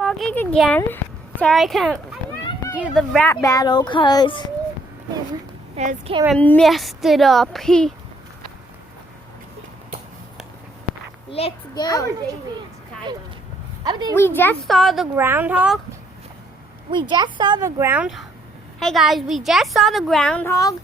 Vlogging again. Sorry I couldn't do the rap battle because his camera messed it up. Let's go. We just saw the groundhog. Hey guys, we just saw the groundhog.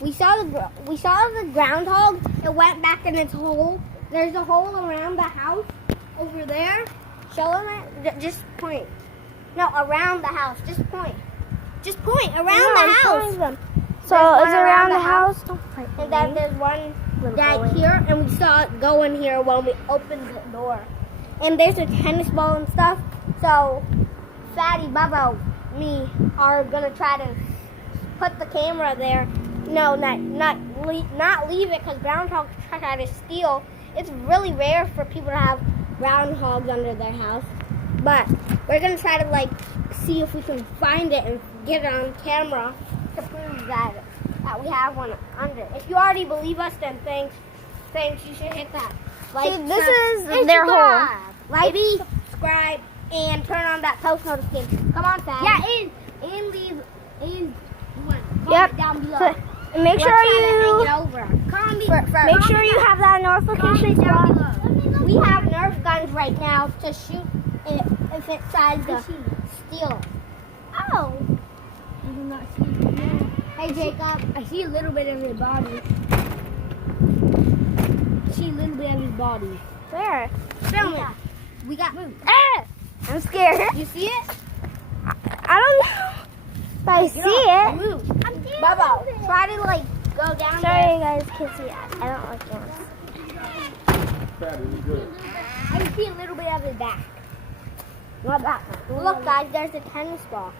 We saw the groundhog. It went back in its hole. There's a hole around the house over there. Show him it. Just point. No, around the house. Just point. Just point around the house. So is it around the house? And then there's one right here, and we saw it go in here when we opened the door. And there's a tennis ball and stuff. So Fatty, Bubba, me are gonna try to put the camera there. No, not leave it because groundhogs try to steal. It's really rare for people to have groundhogs under their house, but we're gonna try to see if we can find it and get it on camera to prove that we have one under. If you already believe us, then thanks. You should hit that like. See, this is their hole. Like, subscribe, and turn on that post notification. Come on, Fatty. Yeah, and leave comment down below. So, make sure you have that notification down below. We have Nerf guns right now to shoot it if it decides to steal. Oh. I do not see it. Hey Jacob. I see a little bit of his body. Where? Film it. We got moved. I'm scared. You see it? I don't know if I see it. Move. Bubba, try to go down. Sorry, there. you guys can't see it. I don't like cameras. I can see a little bit of his back. Not that one. Look, guys, there's a tennis ball.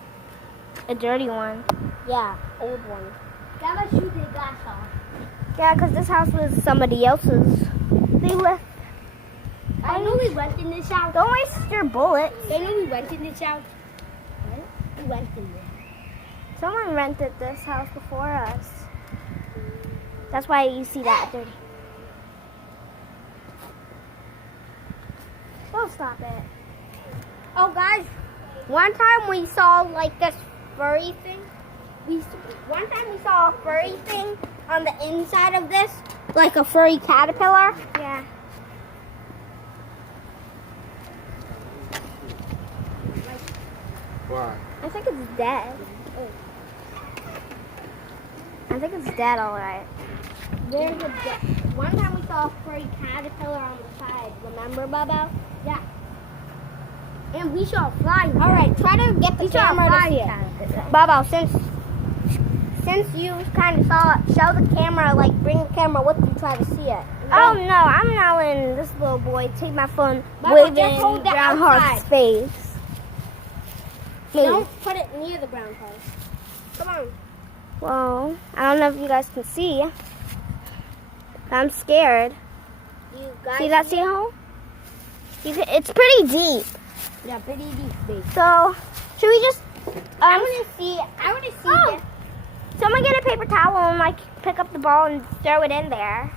A dirty one. Yeah, old one. That must shoot the glass off. Yeah, because this house was somebody else's. They left. I know we went in this house. Don't waste your bullets. I know we went in this house. What? We went in there. Someone rented this house before us. That's why you see that dirty. Oh, stop it. Oh, guys, one time we saw this furry thing. One time we saw a furry thing on the inside of this, like a furry caterpillar. Yeah. Why? I think it's dead. I think it's dead, all right. There's one time we saw a furry caterpillar on the side. Remember, Bubba? Yeah. And we saw a flying. All right, try to get the camera to see it. Bubba, since you kind of saw it, show the camera, bring the camera with you, try to see it. Oh no, I'm not letting this little boy take my phone, Bubba, just hold the groundhog's outside. face. Don't put it near the groundhog. Come on. Well, I don't know if you guys can see. I'm scared. You guys See that sea hole? It's pretty deep. Yeah, pretty deep, babe. So, should we just? I want to see it. Someone get a paper towel and pick up the ball and throw it in there.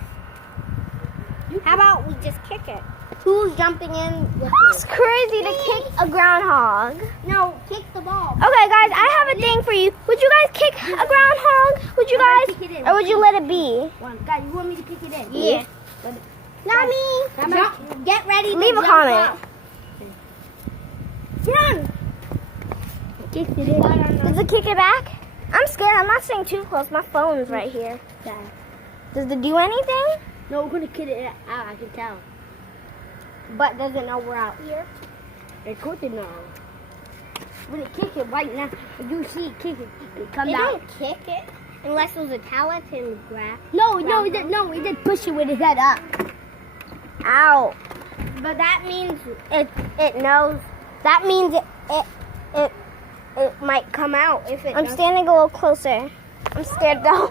How about we just kick it? Who's jumping in? It's crazy to kick a groundhog. No, kick the ball. Okay, guys, I have a thing for you. Would you guys kick a groundhog? Would you guys, or would you let it be? Guys, you want me to kick it in? Yeah. Not me. Get ready. Leave a comment. Get on. Kick it in. Does it kick it back? I'm scared. I'm not staying too close. My phone's right here. Yeah. Does it do anything? No, we're gonna kick it out. I can tell. But does it know we're out here? Of course it knows. We're gonna kick it right now. You see it kick it. It comes It out. don't kick it unless there's a towel and grab. No, it did push it with his head up. Ow. But that means it knows. That means it might come out if it. I'm standing a little closer. I'm scared though.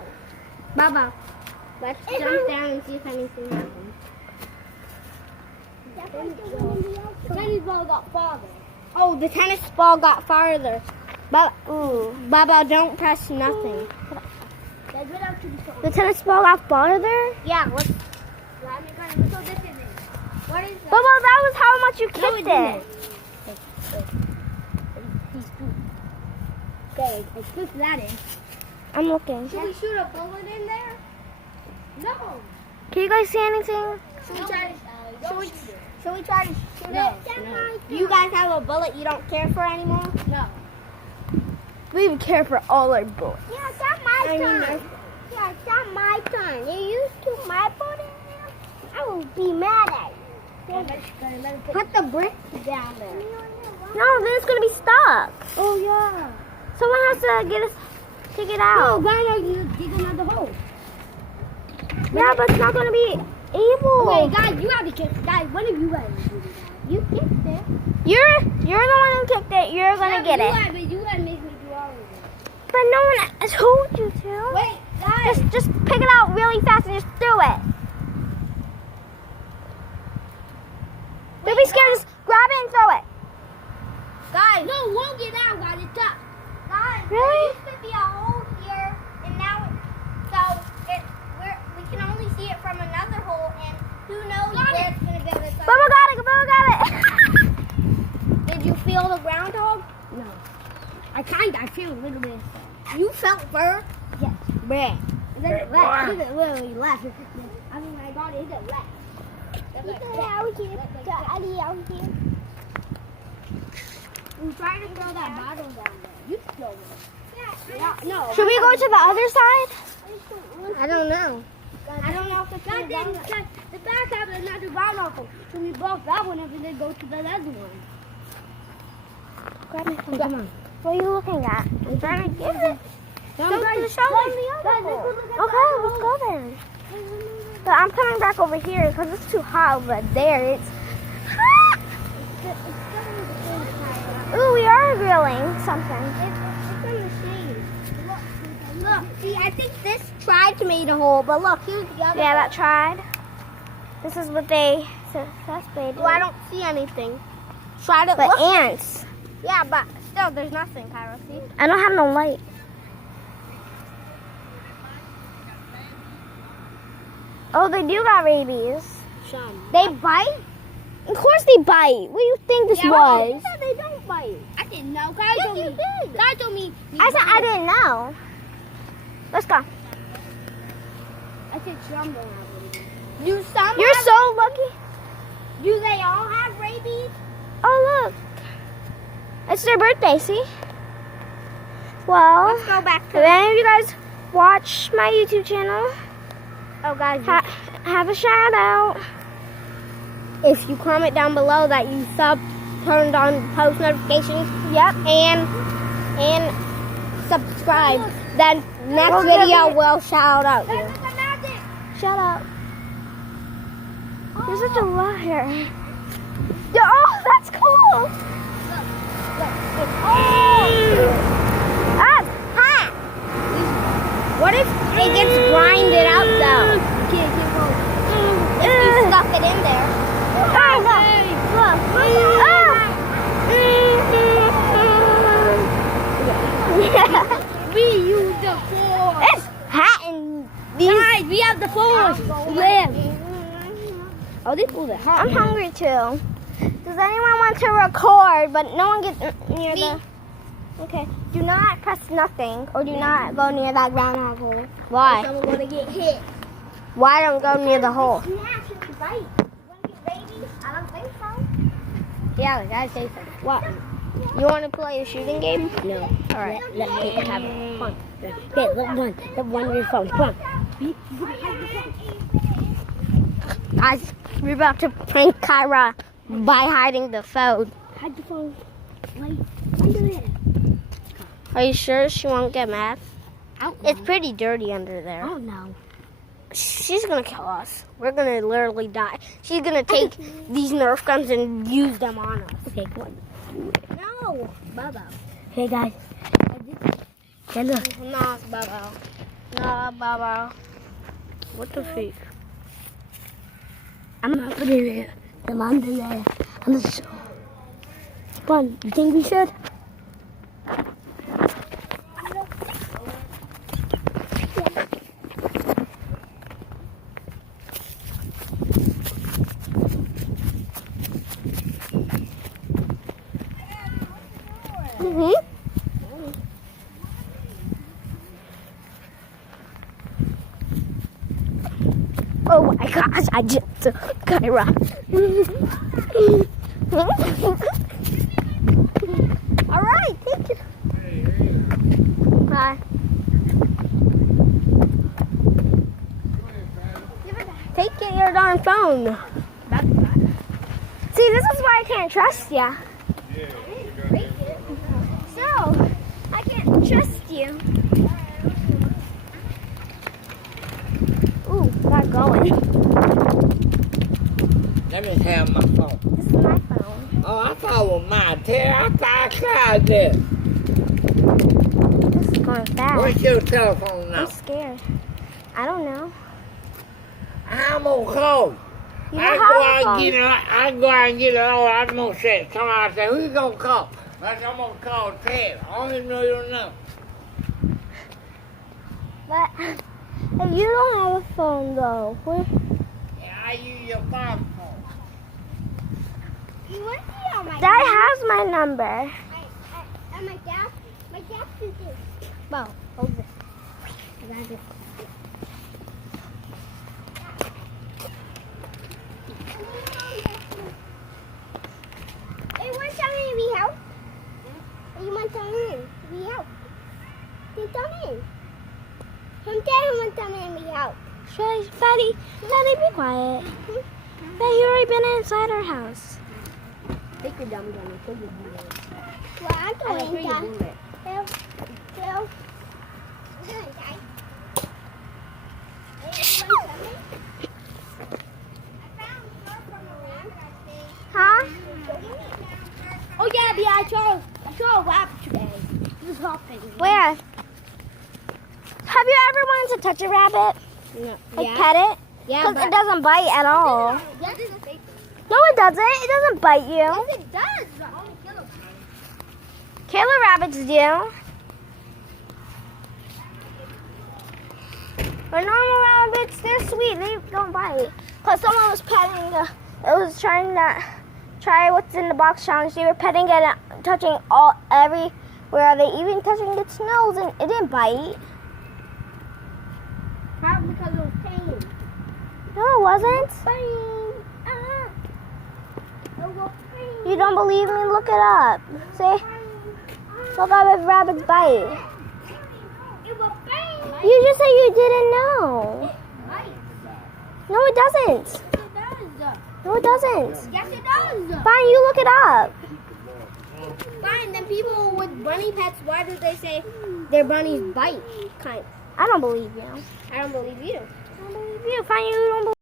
Baba, let's jump down and see if anything happens. The tennis ball got farther. Oh, the tennis ball got farther. Baba, don't press nothing. The tennis ball got farther? Yeah, let's Let's go this in. What is that? Bubba, that was how much you kicked No, it it. didn't. Okay, let's put that in. I'm looking. Should we shoot a bullet in there? No. Can you guys see anything? Should we try to Should we? should we try to shoot No. it? You guys have a bullet you don't care for anymore? No. We even care for all our bullets. Yeah, it's not my I mean, turn. Yeah, it's not my turn. You used to my bullet in there. I will be mad at you. Put the brick down there. No, then it's gonna be stuck. Oh yeah. Someone has to take it No, out. why not you dig another hole? Yeah, but it's not gonna be able. Wait, guys, you have to kick. Guys, one of you guys do that. You kicked it. You're the one who kicked it. You're gonna get it. But you gotta make me do all of it. But no one told you to. Wait, guys. Just pick it out really fast and just do it. Don't be scared. Just grab it and throw it. Guys, No, won't get out, guys. It's up. guys, Really? there used to be a hole here, and now, we can only see it from another hole, and who knows where it's going to go. Bubba got it. Bubba got it. Did you feel the groundhog? No. I feel a little bit. You felt fur? Yes. Bruh. Is it left? Is it literally left? I mean, I got it. Is it left? I'm trying to throw that bottle down there. You throw it. Yeah, no. Should we go to the other side? I don't know. I don't know if it's God, then, the back have another groundhog. So we block that one and then go to the other one. Grab my phone. Come on. What are you looking at? I'm trying to get it. Show me the other hole. Okay, let's go then. But I'm coming back over here because it's too hot over there. It's hot. Ooh, we are grilling something. It's in the shade. Look, see, I think this tried to make a hole, but look, here's the other Yeah, hole. that tried. This is what they suspected. Well, I don't see anything. Try to But look. ants. Yeah, but still, there's nothing, Kyra. See? I don't have no light. Oh, they do got rabies. They bite? Of course they bite. What do you think this was? You said they don't bite. I didn't know. God Yes, told you me. did. God told me. I said I didn't know. Let's go. I said some don't have rabies. Do some You're have, so lucky. do they all have rabies? Oh, look. It's their birthday, see? Well, Let's go back if to any of you guys watch my YouTube channel, Oh, guys, have a shout out. if you comment down below that you turned on post notifications, Yep. and subscribe, then next We'll video give will shout out you. Shout out. There's such a lot here. Yeah, oh, that's cool. Ah, Hot. What if it gets grinded up though? If you stuck it in there. Oh, look. We use the force. It's hot and these. Guys, we have the force. Live. Oh, they pulled it hot. I'm hungry too. Does anyone want to record, but no one gets near the... Okay. Do not press nothing, or do not go near that groundhog hole. Why? Someone gonna get hit. Why don't go near the hole? You actually bite. You want to get rabies? I don't think so. Yeah, I gotta say something. What? You want to play a shooting game? No. All right. Let's have fun. Okay, let one of your phones. Come on. Guys, we're about to prank Kyra by hiding the phone. Hide the phone. Like, under there. Are you sure she won't get mad? I don't It's know. pretty dirty under there. I don't know. She's gonna kill us. We're gonna literally die. She's gonna take these Nerf guns and use them on us. Okay, come on. No. Bubba. Hey guys. Hey, look. Not Bubba. Not Bubba. What the freak? I'm not putting them under there. On the show. Come on. You think we should? gosh, I just got it wrong. All right, take it. Bye. Take it, your darn phone. See, this is why I can't trust ya. So, I can't trust you. Ooh, got going. Let me have my phone. This is my phone. Oh, I thought it was mine. I thought I tried this. This is going fast. What's your telephone I'm number? scared. I don't know. I'm gonna call. You I don't go have a out and get it. I go out and get it. Oh, I'm gonna say, come out and say, who you gonna call? I'm gonna call Ted. I don't even know your number. But if you don't have a phone though, Yeah, I use your phone. You want to see on my Dad has my number. and my dad is this. Well, hold this. Hey, want something to help? You want something to help? You tell me. Sometimes want something to help. Fatty, be quiet. Fatty, you already been inside our house. Take your dummy dummy. Take your bullet. Well, I'm I going hear your to. bullet. Phil. Huh? Oh yeah, I saw a rabbit today. He was hopping. Where? Have you ever wanted to touch a rabbit? No. Like pet it? Yeah, Because it doesn't bite at all. Yes, it does. No, it doesn't. It doesn't bite you. Yes, it does. Only killer. Killer rabbits do. But normal rabbits, they're sweet. They don't bite. Because someone was petting the, it was trying to try what's in the box challenge. They were petting it and touching everywhere. They even touching its nose and it didn't bite. Probably because it was pain. No, it wasn't. Pain. It was pain. You don't believe me? Look it up. See? Look up if rabbits bite. It was pain. You just said you didn't know. Right. No, it doesn't. Yes, it does. No, it doesn't. Yes, it does. Fine, you look it up. Fine, then people with bunny pets, why do they say their bunnies bite? Kind. I don't believe you. I don't believe you. I don't believe you. Fine, you don't believe